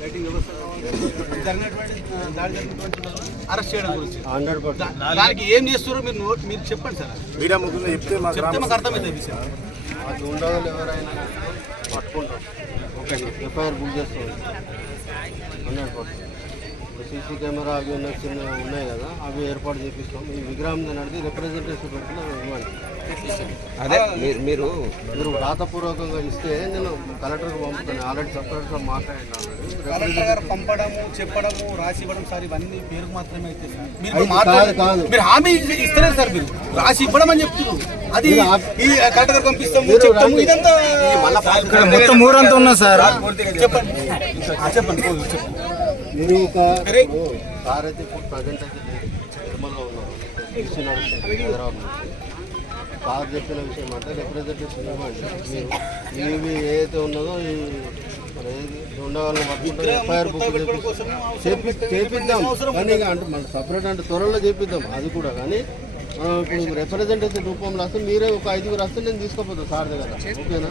Lighting వ్యవస్థ కావచ్చు జరిగినటువంటి ఆ, దాడి జరిగినటువంటి వాళ్ళని అరెస్ట్ చేయడం గురించి. హండ్రెడ్ దా- దానికి ఏం చేస్తారో మీరు నోట్ మీరు చెప్పండి సార్. మీడియా ముఖ్యంగా చెప్తే చెప్తే మాకు అర్థమైంది ఆ గుండాలు ఎవరైనా. పట్టుకుంటాం. ఓకే ఎఫ్ఐఆర్ బుక్ చేస్తాం. Hundred percent. సీసీ కెమెరా అవి ఉన్న చిన్న ఉన్నాయి కదా అవి ఏర్పాటు చేపిస్తాం. ఈ విగ్రహం అనేది రిప్రజెంటేషన్ పెట్టిన ఇవ్వండి అదే మీరు మీరు మీరు రాతపూర్వకంగా ఇస్తే నేను కలెక్టర్కి పంపుతాను. ఆల్రెడీ సపరేట్గా మాట్లాడినాను. కలెక్టర్ గారు పంపడము చెప్పడము రాసి ఇవ్వడం సార్ ఇవన్నీ పేరుకు మాత్రమే అయితే సార్. మీరు హామీ ఇ- ఇస్తలేరు సార్ మీరు. రాసి ఇవ్వడం అని చెప్తున్నారు. అది ఈ కలెక్టర్ గారు పంపిస్తాము చెప్తాము. ఇదంతా మొత్తం ఊరంతా ఉన్నా సార్. చెప్పండి. ఆ, చెప్పండి పోదు, చెప్పండి. మీరు ఒక సార్ అయితే ఇప్పుడు ప్రజెంట్ అయితే లేదు. నిర్మల్లో ఉన్నారు తెలిసి నడుస్తుంది హైదరాబాద్ నుంచి సార్ చెప్పిన విషయం అంటే రిప్రజెంటేషన్ ఇవ్వండి మీరు ఇవి ఏదైతే ఉన్నదో ఈ ఎఫ్ఐఆర్ బుక్ చేపి చేపిద్దాం. కానీ అంటే మన సపరేట్ అంటే త్వరలో చేపిద్దాం. అది కూడా. కానీ ఇప్పుడు రిప్రజెంటేషన్ రూపంలో వస్తే మీరే ఒక ఐదుగురు వస్తే నేను తీసుకుపోతాను సార్ దగ్గర ఓకేనా?